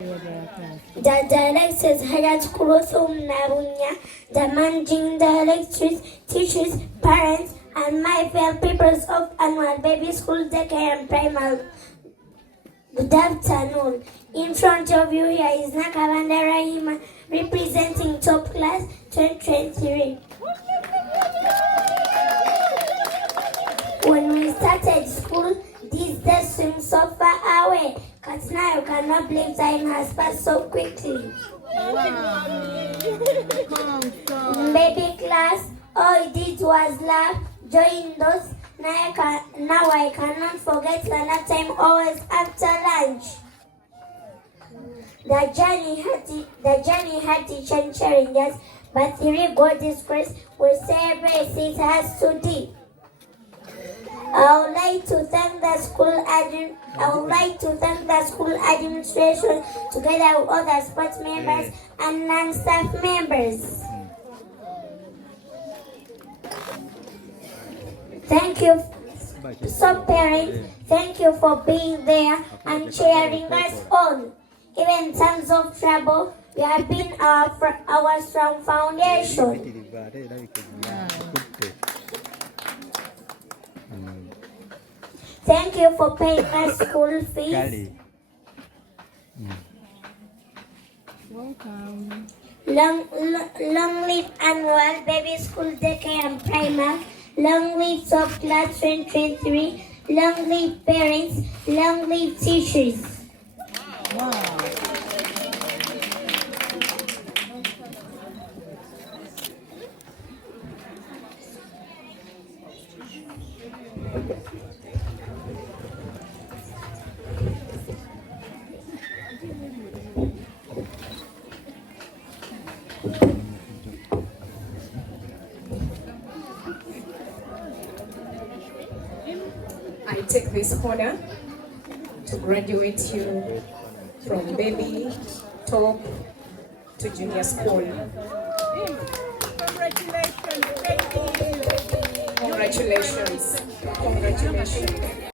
The directors hired Kulthum, the managing directors, teachers, parents, and my fellow pupils of annual baby school daycare and primary. Good afternoon. In front of you here is Nakavanda Rahima representing top class 2023. When we started school, these days seem so far away. But now you cannot believe time has passed so quickly. Baby class, all it did was laugh, join those. Now I cannot forget the nap time always after lunch. The journey had teaching challenges, but through God's grace, we celebrate it as today. I would like to thank the school administration together with other sports members and non-staff members. Thank you. So parents, thank you for being there and cheering us on. Even in times of trouble, you have been our strong foundation. Thank you for paying us school fees. Welcome. Long live annual baby school daycare and primary. Long live top class 2023. Long live parents. Long live teachers. Wow. I take this honor to graduate you from baby, top to junior school. Congratulations, baby. Congratulations. Congratulations.